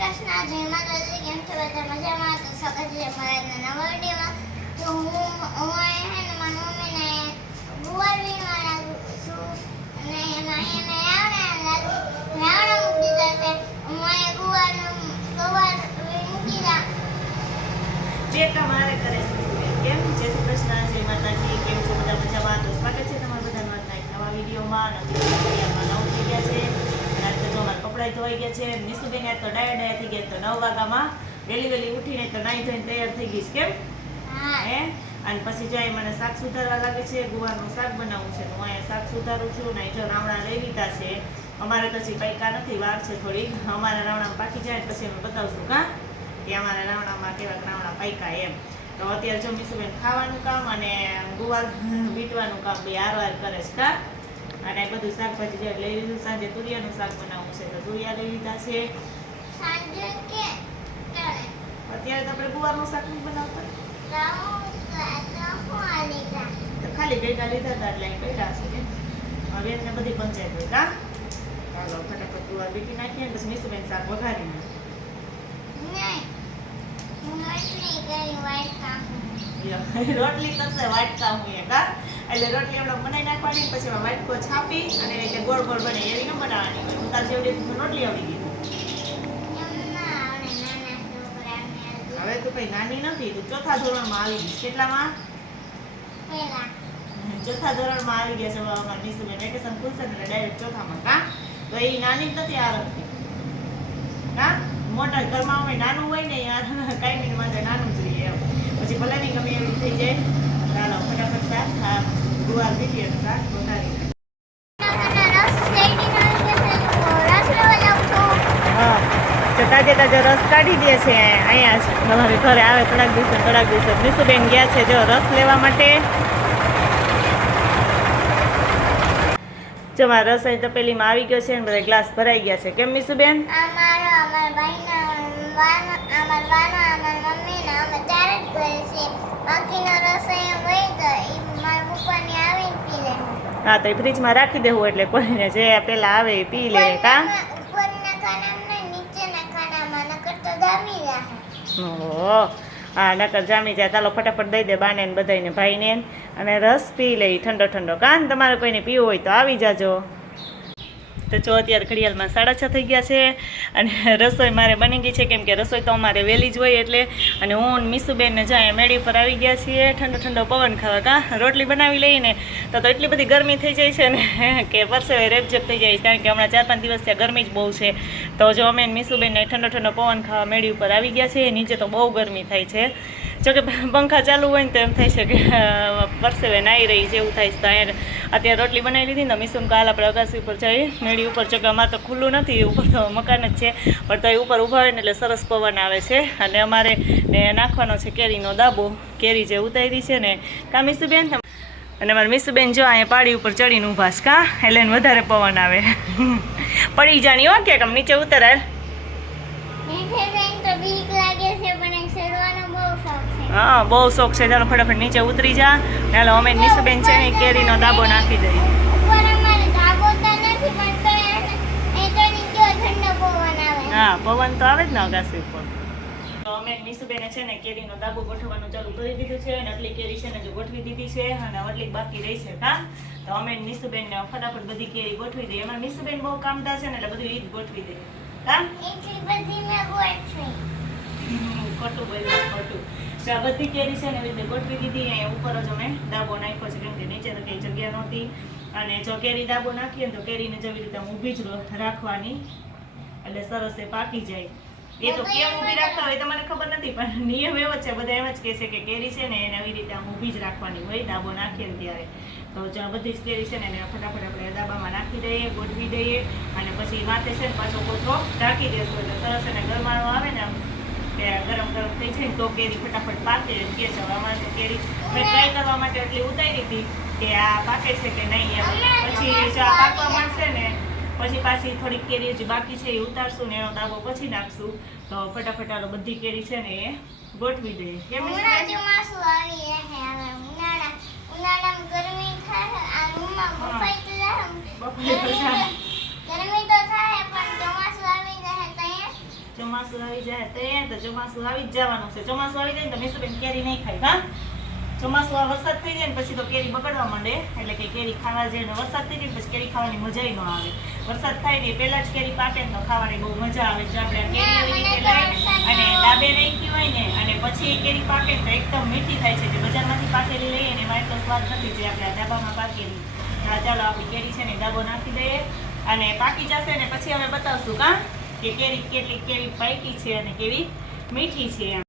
કૃષ્ણ, જય માતાજી. કેમ છો બધા? મજામાં? તો સ્વાગત છે મારા નવા વિડીયોમાં. તો હું મારી મમ્મીને ગુવાર વીણવા લાગુ છું અને એમાં એને રાવણા મૂકી દીધા છે. હું ગુવાર મૂકી દીધા. જે તમારે કરે છે કેમ? જય શ્રી કૃષ્ણ, જય માતાજી. કેમ છો બધા? મજામાં? તો સ્વાગત છે તમારા બધાનું આજના એક નવા વિડીયોમાં. નવ થઈ ગયા છે અને તો જો અમારા કપડાં ધોવાઈ ગયા છે. નિશુબેન આજ તો ડાયા થઈ ગયા. તો 9 વાગ્યામાં વહેલી ઉઠીને તો નાઈ ધોઈને તૈયાર થઈ ગઈશ. કેમ હે? અને પછી જાય મને શાક સુધારવા લાગે છે. ગુવારનું શાક બનાવવું છે. હું અહીંયા શાક સુધારું છું. ને જો રાવણા લઈ લીધા છે. અમારે તો હજી પાયકા નથી, વાર છે થોડી. અમારા રાવણા પાકી જાય પછી અમે બતાવશું કા કે અમારા રાવણામાં કેવા રાવણા પાયકા એમ. તો અત્યારે જો મીસુબેન ખાવાનું કામ અને ગુવાર વીટવાનું કામ બે હારવાર કરે છે કા. અને બધું શાકભાજી જે લઈ લીધું. સાંજે તુરિયાનું શાક બનાવવું છે તો તુરિયા લઈ લીધા છે. અત્યારે તો આપણે ગુવારનું શાક નહીં બનાવતા તો ખાલી ભેગા લીધા હતા એટલે અહીં પડ્યા છે કે હવે એમને બધી પંચાયત હોય કા. ચાલો ફટાફટ ગુવાર વીટી નાખીએ ને પછી મીસુબેન શાક વઘારી રોટલી કરશે વાટકા હું એ કા. એટલે રોટલી આપણે બનાવી નાખવાની પછી એમાં વાટકો છાપી અને રીતે ગોળ ગોળ બને એવી ન બનાવવાની હોય. ઉતાર જેવડી રોટલી આવડી ગઈ. હવે તું કઈ નાની નથી, તું ચોથા ધોરણમાં આવી ગઈ. કેટલામાં? ચોથા ધોરણમાં આવી ગયા છે. અમારા નિશુબેન વેકેશન ખુલશે ને ડાયરેક્ટ ચોથામાં કા. તો એ નાની જ નથી આ રમતી કા. મોટા ઘરમાં અમે નાનું હોય ને યાર કાંઈ માટે નાનું જ રહીએ એમ. પછી ભલે નહીં ગમે એવી થઈ જાય. ચાલો ફટાફટ શાક ગુવાર વીટીએ શાક વઘારી. તાજે રસ કાઢી દે છે અહીંયા જ તમારે ઘરે આવે થોડાક દિવસે નિશુબેન ગયા છે જો રસ લેવા માટે. જો મારા રસ અહીં તપેલીમાં આવી ગયો છે ને બધા ગ્લાસ ભરાઈ ગયા છે. કેમ મીસુબેન? હા તો એ ફ્રીજમાં રાખી દેવું એટલે કોઈને જે પેલા આવે એ પી લે કા. હા નકર જામી જાય. ચાલો ફટાફટ દઈ દે બાને ને બધાને ભાઈને અને રસ પી લઈ ઠંડો ઠંડો કાન. તમારે કોઈને પીવું હોય તો આવી જાજો. તો જો અત્યારે ઘડિયાળમાં 6:30 થઈ ગયા છે અને રસોઈ મારે બની ગઈ છે કેમ કે રસોઈ તો અમારે વહેલી જ હોય એટલે. અને હું મીસુબેન ને જાય મેળી ઉપર આવી ગયા છીએ ઠંડો ઠંડો પવન ખાવા કા. રોટલી બનાવી લઈને તો એટલી બધી ગરમી થઈ જાય છે ને કે પરસેવે રેપઝેપ થઈ જાય કારણ કે હમણાં 4-5 દિવસથી ગરમી જ બહુ છે. તો જો અમે મીસુબેનને ઠંડો ઠંડો પવન ખાવા મેળી ઉપર આવી ગયા છે. નીચે તો બહુ ગરમી થાય છે. જોકે પંખા ચાલુ હોય ને તો એમ થાય છે કે પરસેવે નાહી રહી જેવું થાય છે. તો અત્યારે રોટલી બનાવી લીધી ને મીસુમ કાલ આપણે અગાસી ઉપર જઈએ મેળી ઉપર. જોકે અમારે તો ખુલ્લું નથી, ઉપર તો મકાન જ છે પણ તો એ ઉપર ઊભા હોય ને એટલે સરસ પવન આવે છે. અને અમારે નાખવાનો છે કેરીનો દાબો. કેરી જે ઉતારી છે ને કા મીસુબેન. અને મારા મીસુબેન જો અહીંયા પાડી ઉપર ચડીને ઊભા છે કા એટલે એને વધારે પવન આવે. પડી જાણી હો કે આમ નીચે ઉતરાય. હા બહુ શોખ છે. ચાલો ફટાફટ નીચે ઉતરી જા. ચાલો અમે નિશુબેન છે ને કેરીનો દાબો નાખી દઈએ. હા પવન તો આવે જ ને અગાસી ઉપર. તો અમે નિશુબેને છે ને કેરીનો દાબો ગોઠવવાનું ચાલુ કરી દીધું છે અને આટલી કેરી છે ને જો ગોઠવી દીધી છે અને આટલી બાકી રહી છે કા. તો અમે નિશુબેનને ફટાફટ બધી કેરી ગોઠવી દઈએ. એમાં નિશુબેન બહુ કામદાર છે ને એટલે બધું ઈ જ ગોઠવી દઈએ કા. ખોટું બોલ્યા ખોટું. આ બધી કેરી છે ને એવી રીતે ગોઠવી દીધી. અહીંયા ઉપર જ અમે દાબો નાખ્યો છે કેમ કે નીચે તો કંઈ જગ્યા નહોતી. અને જો કેરી દાબો નાખીએ ને તો કેરીને જેવી રીતે ઊભી જ રાખવાની એટલે સરસ એ પાકી જાય. એ તો કેમ ઊભી રાખતા હોય તો મને ખબર નથી પણ નિયમ એવો જ છે. બધા એમ જ કહે છે કે કેરી છે ને એને આવી રીતે આમ ઊભી જ રાખવાની હોય દાબો નાખીએ ને ત્યારે. તો જો બધી જ કેરી છે ને એને ફટાફટ આપણે દાબામાં નાખી દઈએ ગોઠવી દઈએ અને પછી માથે છે ને પાછો કોથળો ઢાંકી દેશું એટલે સરસ એને ગરમાળો આવે ને ગરમ થઈ જાય તો કેરી ફટાફટ પાકે. કે છે અમારે કેરી મેં ટ્રાય કરવા માટે એટલી ઉતારી હતી કે આ પાકે છે કે નહીં એમ. પછી જો આ પાકવા માંડશે ને પછી પાછી થોડીક કેરી હજી બાકી છે એ ઉતારશું ને એનો દાબો પછી નાખશું. તો ફટાફટ આલો બધી કેરી છે ને એ ગોઠવી દઈએ. કેમ ચોમાસું આવી જાય તો ચોમાસું આવી જ જવાનું છે. ચોમાસું આવી જાય ને તો મીસુબેન કેરી નહીં ખાય. હા, ચોમાસું આ વરસાદ થઈ જાય ને પછી તો કેરી બગડવા માંડે, એટલે કે કેરી ખાવા જાય ને વરસાદ થઈ જાય પછી કેરી ખાવાની મજાય ન આવે. વરસાદ થાય ને પહેલા જ કેરી પાકે ને તો ખાવાની બહુ મજા આવે. જો આપણે આ કેરી એવી રીતે લઈને અને ડાબે રાખી હોય ને અને પછી કેરી પાકે ને તો એકદમ મીઠી થાય છે. જે બજારમાંથી પાકેલી લઈએ ને એમાં એટલો સ્વાદ નથી જે આપણે આ ડાબામાં પાકેલી. હા, ચાલો આપણી કેરી છે ને ડાબો નાખી દઈએ અને પાકી જશે ને પછી અમે બતાવશું કાં કે કેરી કેટલી કેવી પાકી છે અને કેવી મીઠી છે એમ.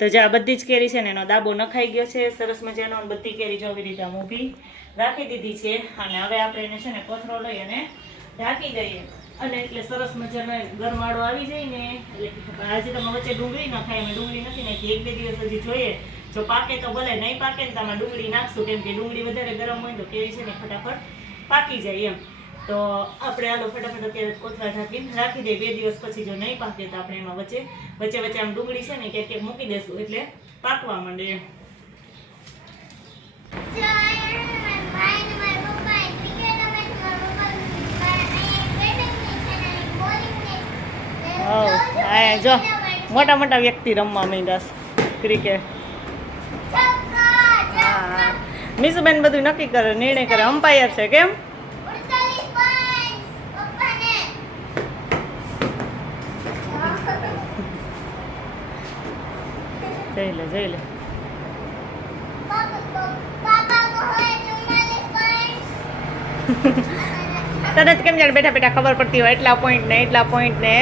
તો જે આ બધી જ કેરી છે ને એનો દાબો નખાઈ ગયો છે સરસ મજાનો. બધી કેરી જો આવી રીતે આમ ઊભી રાખી દીધી છે અને હવે આપણે એને છે ને કોથળો લઈ અને ઢાંકી દઈએ અને એટલે સરસ મજાનો ગરમાળો આવી જાય ને એટલે આજે તમે વચ્ચે ડુંગળી ન ખાય, અમે ડુંગળી નથી નાખી. 1-2 દિવસ હજી જોઈએ, જો પાકે તો ભલે, નહીં પાકે ને તો આમાં ડુંગળી નાખશું, કેમ કે ડુંગળી વધારે ગરમ હોય તો કેરી છે ને ફટાફટ પાકી જાય એમ. તો આપણે આલો ફટાફટ અત્યારે કોથળા ઢાંકીને રાખી દઈએ. 2 દિવસ પછી જો નહીં પાકે તો આપણે એમાં વચ્ચે આમ ડુંગળી છે ને ક્યાંક ક્યાંક મૂકી દેશું એટલે પાકવા માંડે એમ. હા, જો મોટા મોટા વ્યક્તિ રમવા માંડ્યા ક્રિકેટ. હા, મીસુબેન બધું નક્કી કરે, નિર્ણય કરે, અમ્પાયર છે કેમ. જઈ લે તરત કેમ જાણે બેઠા બેઠા ખબર પડતી હોય એટલા પોઈન્ટ ને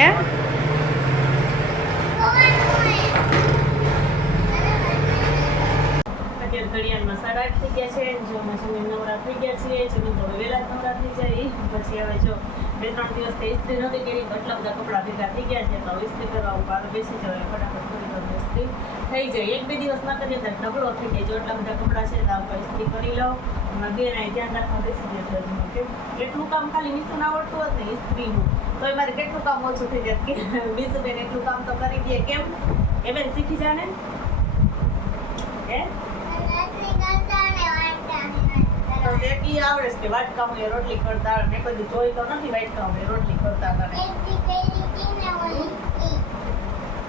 અત્યારે ઘડિયાળમાં 8:30 થઈ ગયા છે. જો જમીન નવરા થઈ ગયા છીએ. જમીન તો વહેલા જ નવરા થઈ જાય. પછી હવે જો 2-3 દિવસથી ઇસ્ત્રી નહોતી કરી તો એટલા બધા કપડાં ભેગા થઈ ગયા છે. તો ઇસ્ત્રી કરવા ઉપર બેસી જવાય, ફટાફટ થોડી ઇસ્ત્રી થઈ જાય. 1-2 દિવસમાં કરીએ તો ઢગલો થઈ જાય. જો એટલા બધા કપડાં છે તો ઉપર ઇસ્ત્રી કરી લો. એમાં બેન ધ્યાન રાખવા બેસી જશે. એટલું કામ ખાલી મીસુને આવડતું હોત ને ઇસ્ત્રીનું તો એ મારે કેટલું કામ ઓછું થઈ જાય કે મીસુબેન એટલું કામ તો કરી દે. કેમ એ બેન શીખી જાને હે ઈ આવડે છે કે વાટકામાં એ રોટલી કરતા આવડે. મેં કદી જોઈ તો નથી વાટકામાં એ રોટલી કરતા કરે.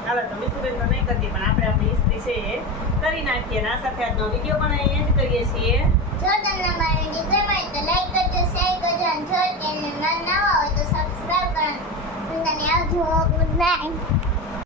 હવે તો મીસુબેન તો નહીં કરતી પણ આપણે આપણી ઇસ્ત્રી છે એ કરી નાખીએ. અને આ સાથે આજનો વિડીયો પણ અહીં એન્ડ કરીએ છીએ. જો તમને મારી વિડીયો ગમે તો લાઈક કરજો, શેર કરજો અને જો ચેનલમાં નવા હોય તો સબસ્ક્રાઇબ કરવાનું. આવજો. Good night.